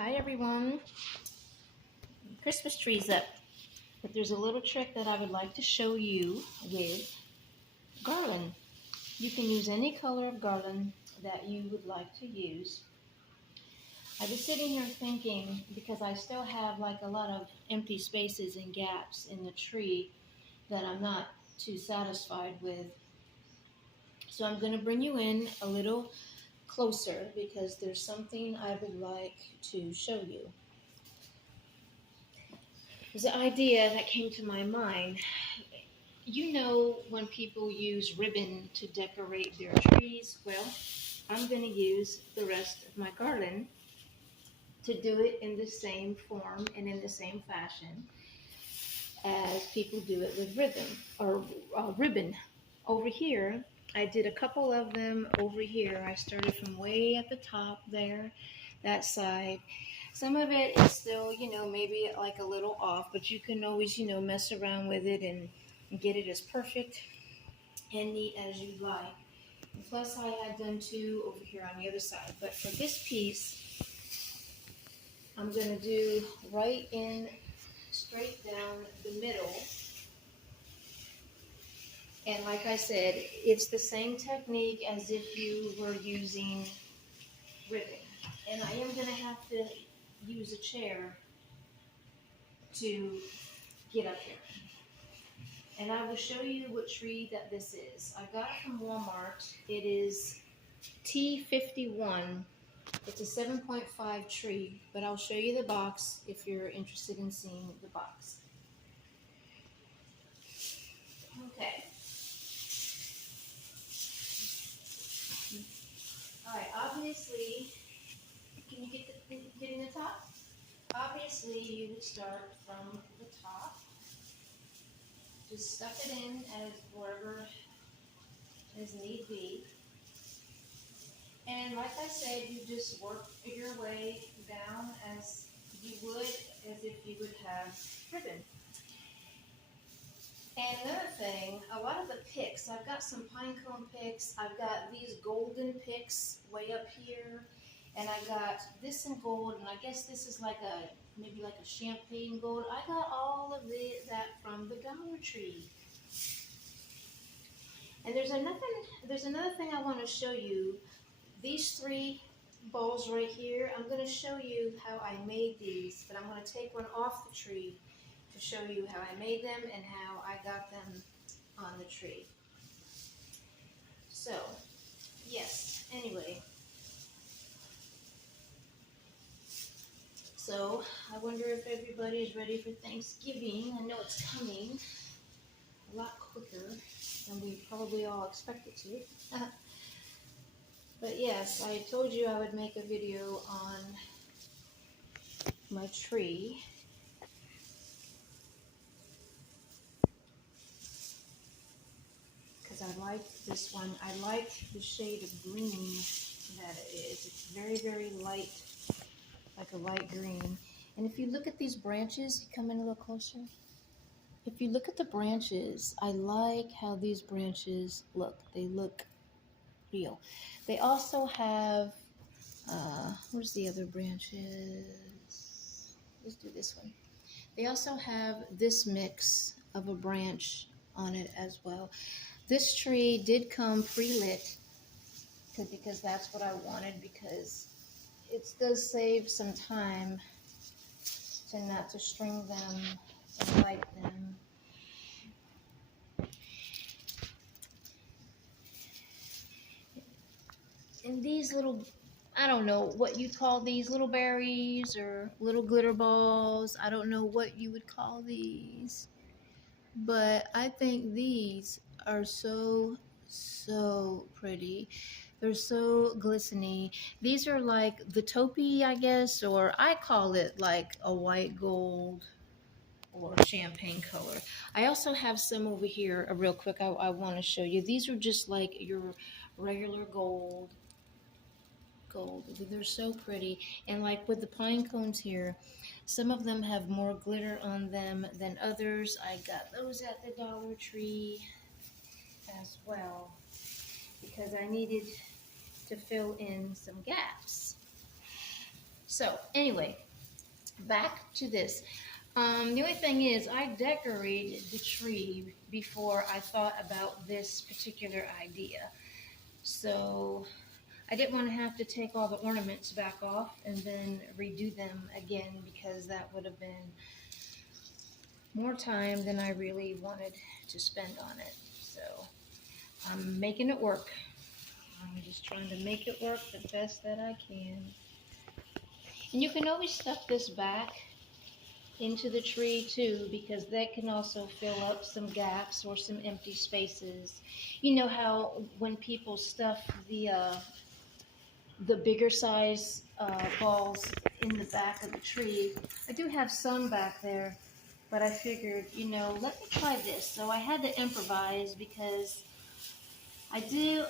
Hi everyone, Christmas tree's up, but there's a little trick that I would like to show you with garland. You can use any color of garland that you would like to use. I was sitting here thinking, because I still have like a lot of empty spaces and gaps in the tree that I'm not too satisfied with. So I'm going to bring you in a little closer because there's something I would like to show you. There's an idea that came to my mind. You know, when people use ribbon to decorate their trees, well, I'm going to use the rest of my garland to do it in the same form and in the same fashion as people do it with ribbon. Over here, I did a couple of them over here. I started from way at the top there, that side. Some of it is still, maybe like a little off, but you can always, mess around with it and get it as perfect and neat as you like. And plus I had done two over here on the other side. But for this piece, I'm going to do right in, straight down the middle. And like I said, it's the same technique as if you were using ribbon. And I am going to have to use a chair to get up here. And I will show you what tree that this is. I got it from Walmart. It is T51. It's a 7.5 tree, but I'll show you the box if you're interested in seeing the box. Okay. All right, obviously, can you get in the top? Obviously, you would start from the top. Just stuff it in as wherever as need be. And like I said, you just work your way down as you would, as if you would have ribbon. And another thing, a lot of the picks, I've got some pine cone picks, I've got these golden picks way up here, and I got this in gold, and I guess this is like maybe like a champagne gold. I got all of that from the Dollar Tree. And there's another thing I want to show you. These three balls right here, I'm going to show you how I made these, but I'm going to take one off the tree to show you how I made them and how I got them on the tree. So, yes, anyway. So, I wonder if everybody is ready for Thanksgiving. I know it's coming a lot quicker than we probably all expected to. But yes, I told you I would make a video on my tree. Because I like this one. I like the shade of green that it is. It's very, very light, like a light green. And if you look at these branches, come in a little closer. If you look at the branches, I like how these branches look. They look real. They also have, where's the other branches? Let's do this one. They also have this mix of a branch on it as well. This tree did come pre-lit because that's what I wanted, because it does save some time to not to string them and light them. And these little, I don't know what you'd call these, little berries or little glitter balls. I don't know what you would call these. But I think these are so pretty. They're so glistening. These are like the taupey, I guess, or I call it like a white gold or champagne color. I also have some over here, real quick, I want to show you. These are just like your regular gold. They're so pretty. And like with the pine cones here, some of them have more glitter on them than others. I got those at the Dollar Tree as well because I needed to fill in some gaps. So anyway, back to this. The only thing is, I decorated the tree before I thought about this particular idea. So I didn't want to have to take all the ornaments back off and then redo them again, because that would have been more time than I really wanted to spend on it. So I'm making it work. I'm just trying to make it work the best that I can. And you can always stuff this back into the tree too, because that can also fill up some gaps or some empty spaces. You know how when people stuff the bigger size balls in the back of the tree. I do have some back there, but I figured, let me try this. So I had to improvise, because I do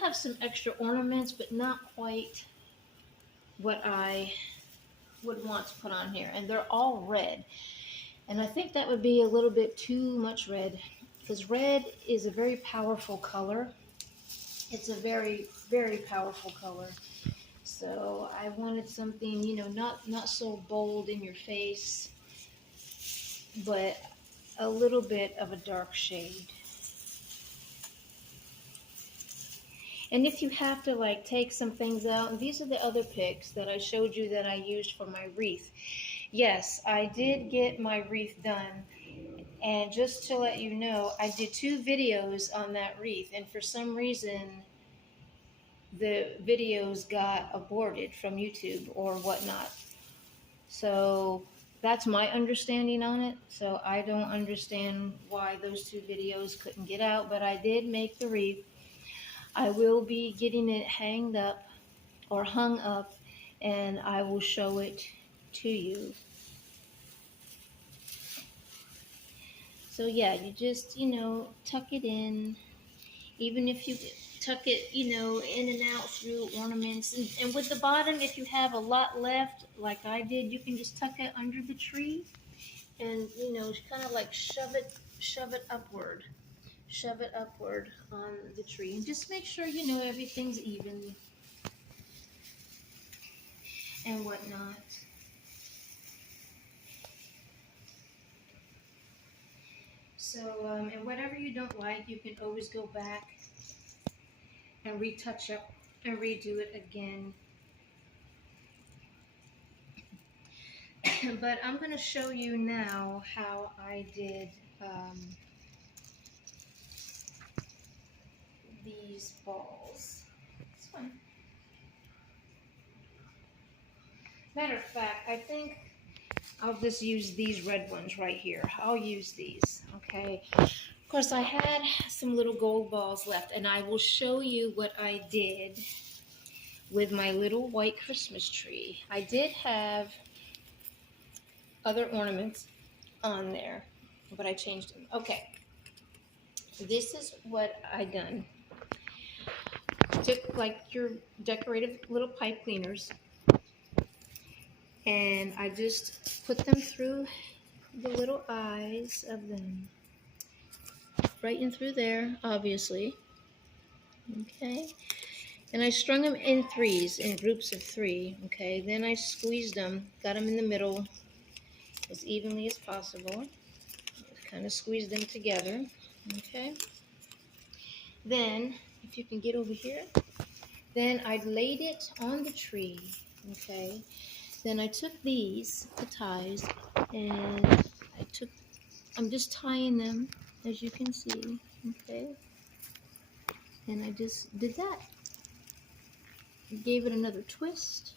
have some extra ornaments, but not quite what I would want to put on here. And they're all red. And I think that would be a little bit too much red, because red is a very powerful color. It's a very, very powerful color. So I wanted something, not so bold in your face, but a little bit of a dark shade. And if you have to like take some things out, and these are the other picks that I showed you that I used for my wreath. Yes, I did get my wreath done. And just to let you know, I did 2 videos on that wreath, and for some reason the videos got aborted from YouTube or whatnot. So that's my understanding on it. So I don't understand why those 2 videos couldn't get out, but I did make the wreath. I will be getting it hanged up or hung up, and I will show it to you. So yeah, you just, tuck it in. Even if you tuck it, in and out through ornaments. And with the bottom, if you have a lot left, like I did, you can just tuck it under the tree and, kind of like shove it upward. Shove it upward on the tree. And just make sure, everything's even and whatnot. So, and whatever you don't like, you can always go back and retouch up and redo it again. But I'm going to show you now how I did these balls. It's fine. Matter of fact, I think I'll just use these red ones right here. I'll use these, okay? Of course, I had some little gold balls left, and I will show you what I did with my little white Christmas tree. I did have other ornaments on there, but I changed them. Okay, this is what I done. Took like your decorative little pipe cleaners, and I just put them through the little eyes of them, right in through there, obviously. Okay, and I strung them in threes, in groups of 3. Okay, then I squeezed them, got them in the middle as evenly as possible. Just kind of squeeze them together. Okay, then if you can get over here, then I laid it on the tree. Okay, then I took these, the ties, and I'm just tying them, as you can see. Okay, and I just did that. Gave it another twist.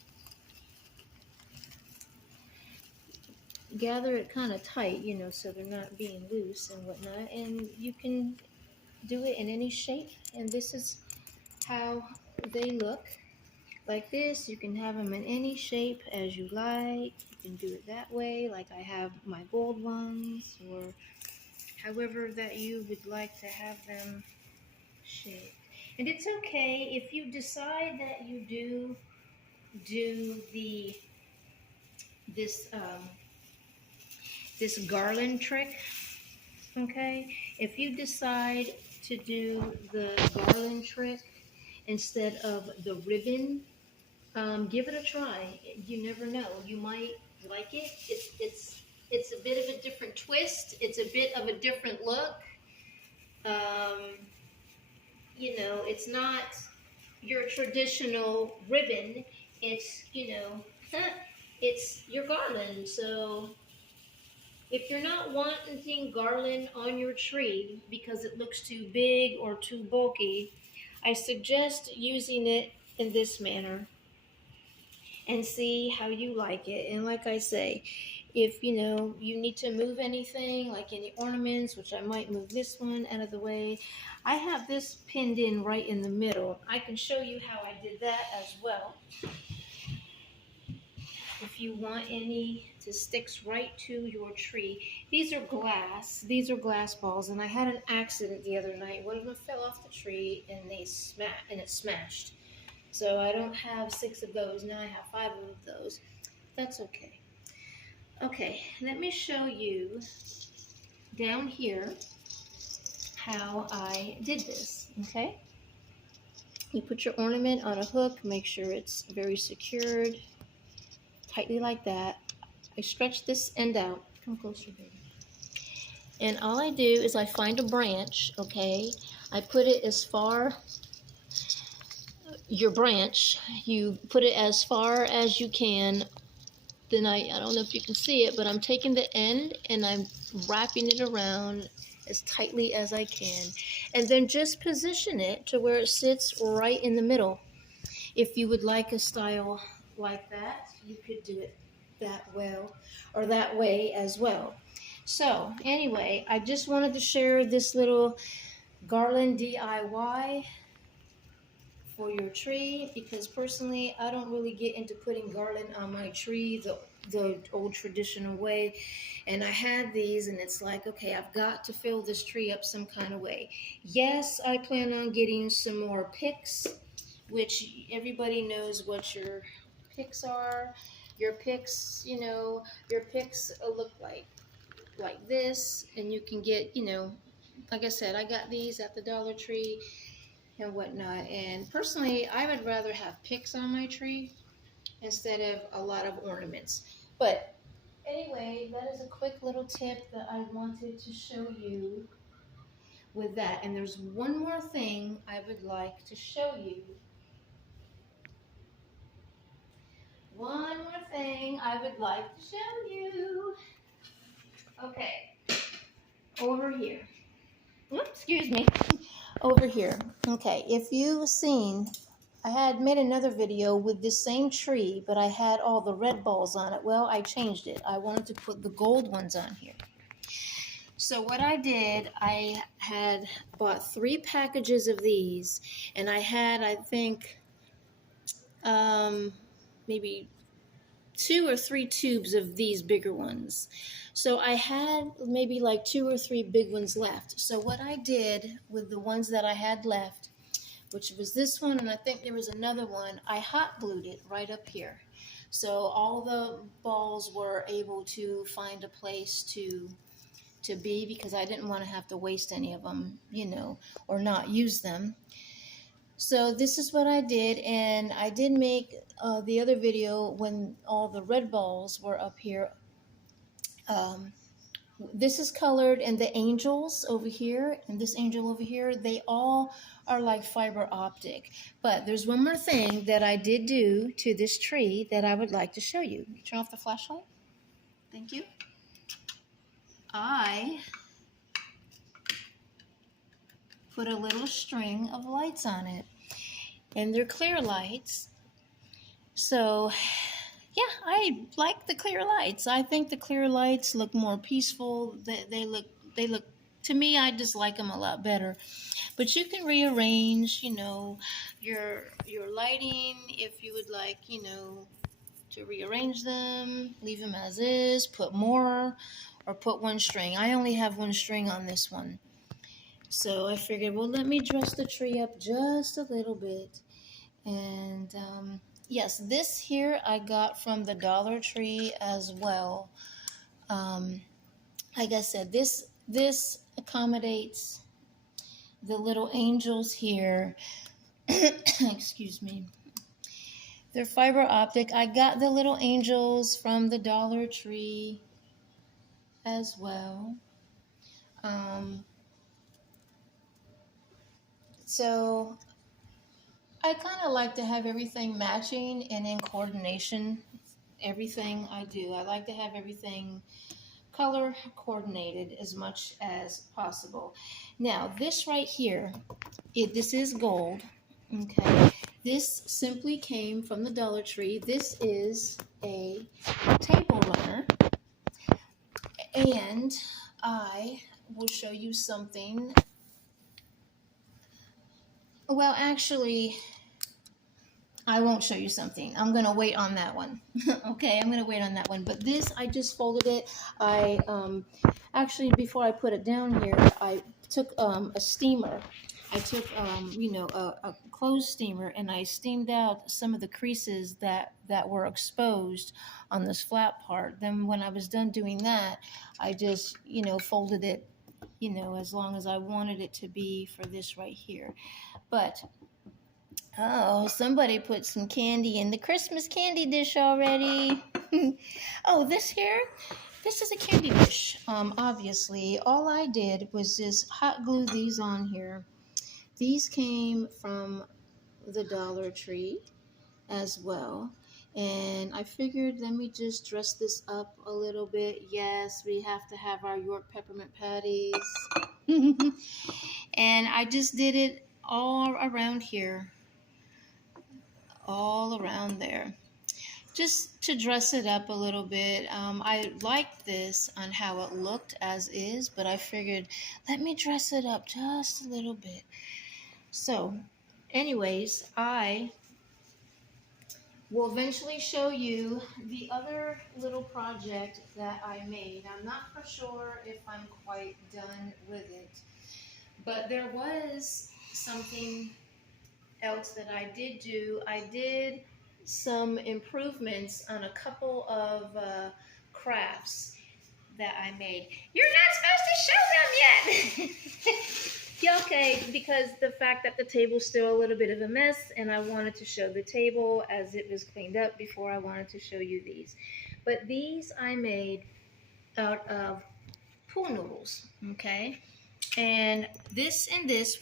Gather it kind of tight, so they're not being loose and whatnot. And you can do it in any shape. And this is how they look. Like this, you can have them in any shape as you like. You can do it that way, like I have my gold ones, or however that you would like to have them shaped. And it's okay if you decide that you do this this garland trick. Okay, if you decide to do the garland trick instead of the ribbon Give it a try. You never know. You might like it. It's a bit of a different twist. It's a bit of a different look. Um, it's not your traditional ribbon. It's it's your garland. So if you're not wanting garland on your tree because it looks too big or too bulky, I suggest using it in this manner and see how you like it. And like I say, if you need to move anything, like any ornaments, which I might move this one out of the way, I have this pinned in right in the middle. I can show you how I did that as well. If you want any to sticks right to your tree. These are glass balls, and I had an accident the other night. One of them fell off the tree and it smashed. So I don't have 6 of those. Now I have 5 of those. That's okay. Okay, let me show you down here how I did this, okay? You put your ornament on a hook, make sure it's very secured, tightly like that. I stretch this end out. Come closer, baby. And all I do is I find a branch, okay? I put it as far, your branch, you put it as far as you can. Then I don't know if you can see it, but I'm taking the end and I'm wrapping it around as tightly as I can. And then just position it to where it sits right in the middle. If you would like a style like that, you could do it that way as well. So anyway, I just wanted to share this little garland DIY for your tree, because personally I don't really get into putting garland on my tree the old traditional way. And I had these and it's like, okay, I've got to fill this tree up some kind of way. Yes, I plan on getting some more picks, which everybody knows what your picks are. Your picks, your picks look like this, and you can get, like I said, I got these at the Dollar Tree and whatnot. And personally, I would rather have picks on my tree instead of a lot of ornaments. But anyway, that is a quick little tip that I wanted to show you with that. And there's one more thing I would like to show you. One more thing I would like to show you. Okay, over here. Oops, excuse me. Over here. Okay, if you've seen, I had made another video with this same tree, but I had all the red balls on it. Well, I changed it. I wanted to put the gold ones on here. So what I did, I had bought 3 packages of these, and I had, I think, maybe 2 or 3 tubes of these bigger ones. So I had maybe like 2 or 3 big ones left. So what I did with the ones that I had left, which was this one, and I think there was another one, I hot glued it right up here. So all the balls were able to find a place to be, because I didn't want to have to waste any of them, or not use them. So this is what I did, and I did make the other video when all the red balls were up here. This is colored, and the angels over here and this angel over here, they all are like fiber optic. But there's one more thing that I did do to this tree that I would like to show you. Turn off the flashlight. Thank you. I put a little string of lights on it, and they're clear lights. So yeah, I like the clear lights. I think the clear lights look more peaceful. They look to me, I just like them a lot better. But you can rearrange, your lighting if you would like, to rearrange them, leave them as is, put more, or put 1 string. I only have 1 string on this one. So I figured, well, let me dress the tree up just a little bit. And yes, this here I got from the Dollar Tree as well. Like I said, this accommodates the little angels here. Excuse me. They're fiber optic. I got the little angels from the Dollar Tree as well. Um, so I kind of like to have everything matching and in coordination. Everything I do, I like to have everything color coordinated as much as possible. Now, this right here, this is gold. Okay, this simply came from the Dollar Tree. This is a table runner, and I will show you something. Well, actually, I won't show you something. I'm going to wait on that one. Okay, I'm going to wait on that one. But this, I just folded it. I actually, before I put it down here, I took a steamer. I took, a clothes steamer, and I steamed out some of the creases that were exposed on this flat part. Then when I was done doing that, I just, folded it, as long as I wanted it to be for this right here. But oh, somebody put some candy in the Christmas candy dish already. Oh, this is a candy dish. Obviously, all I did was just hot glue these on here. These came from the Dollar Tree as well. And I figured, let me just dress this up a little bit. Yes, we have to have our York peppermint patties. And I just did it all around here. All around there, just to dress it up a little bit. I liked this on how it looked as is, but I figured, let me dress it up just a little bit. So anyways, I will eventually show you the other little project that I made. I'm not for sure if I'm quite done with it, but there was something else that I did do. I did some improvements on a couple of crafts that I made. You're not supposed to show them yet! Yeah, okay, because the fact that the table's still a little bit of a mess, and I wanted to show the table as it was cleaned up before I wanted to show you these. But these I made out of pool noodles, okay? And this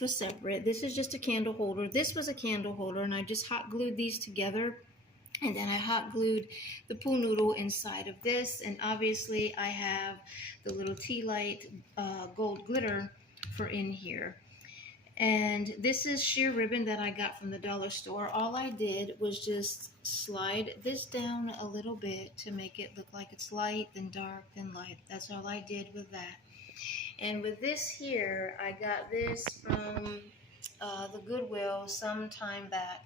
was separate. This is just a candle holder. This was a candle holder, and I just hot glued these together. And then I hot glued the pool noodle inside of this. And obviously I have the little tea light gold glitter for in here. And this is sheer ribbon that I got from the dollar store. All I did was just slide this down a little bit to make it look like it's light, then dark, then light. That's all I did with that. And with this here, I got this from the Goodwill some time back.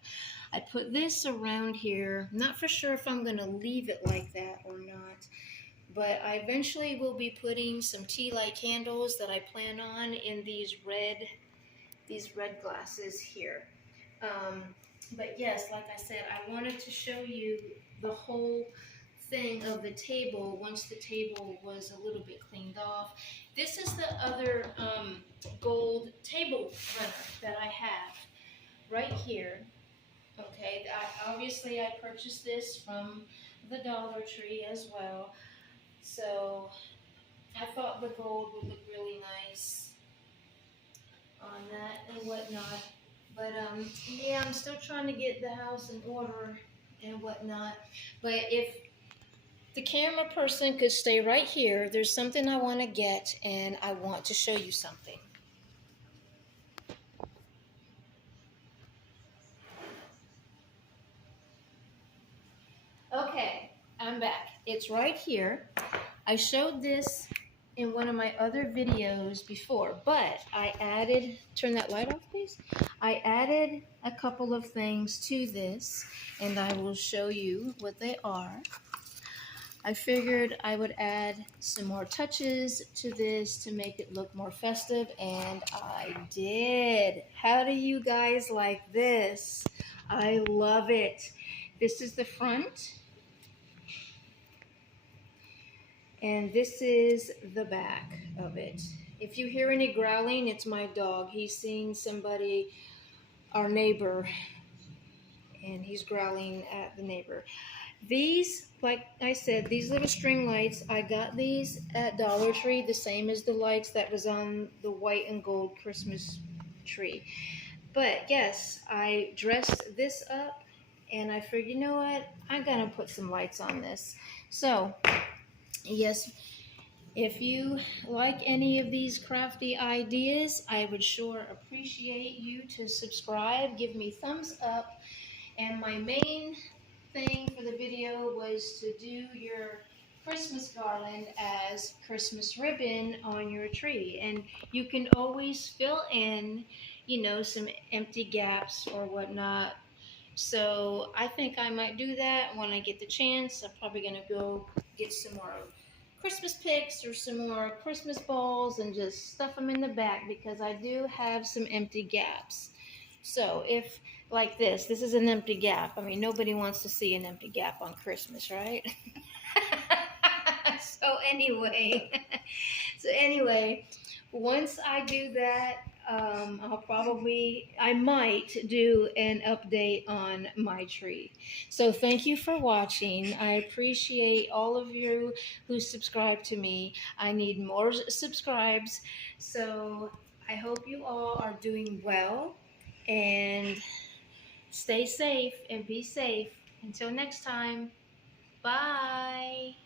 I put this around here. Not for sure if I'm going to leave it like that or not, but I eventually will be putting some tea light candles that I plan on in these red glasses here. But yes, like I said, I wanted to show you the whole thing of the table once the table was a little bit cleaned off. This is the other gold table runner that I have right here. Okay, obviously I purchased this from the Dollar Tree as well. So I thought the gold would look really nice on that and whatnot. But yeah, I'm still trying to get the house in order and whatnot. But if the camera person could stay right here, there's something I want to get, and I want to show you something. Okay, I'm back. It's right here. I showed this in one of my other videos before, but I added, turn that light off please. I added a couple of things to this, and I will show you what they are. I figured I would add some more touches to this to make it look more festive, and I did. How do you guys like this? I love it. This is the front, and this is the back of it. If you hear any growling, it's my dog. He's seeing somebody, our neighbor, and he's growling at the neighbor. These, like I said, these little string lights, I got these at Dollar Tree, the same as the lights that was on the white and gold Christmas tree. But yes, I dressed this up and I figured, you know what? I'm gonna put some lights on this. So, yes, if you like any of these crafty ideas, I would sure appreciate you to subscribe, give me thumbs up, and my main thing for the video was to do your Christmas garland as Christmas ribbon on your tree. And you can always fill in, some empty gaps or whatnot. So I think I might do that when I get the chance. I'm probably going to go get some more Christmas picks or some more Christmas balls and just stuff them in the back because I do have some empty gaps. So if like this is an empty gap. I mean, nobody wants to see an empty gap on Christmas, right? so anyway, so anyway, once I do that, I might do an update on my tree. So thank you for watching. I appreciate all of you who subscribe to me. I need more subscribes. So I hope you all are doing well and stay safe and be safe. Until next time, bye.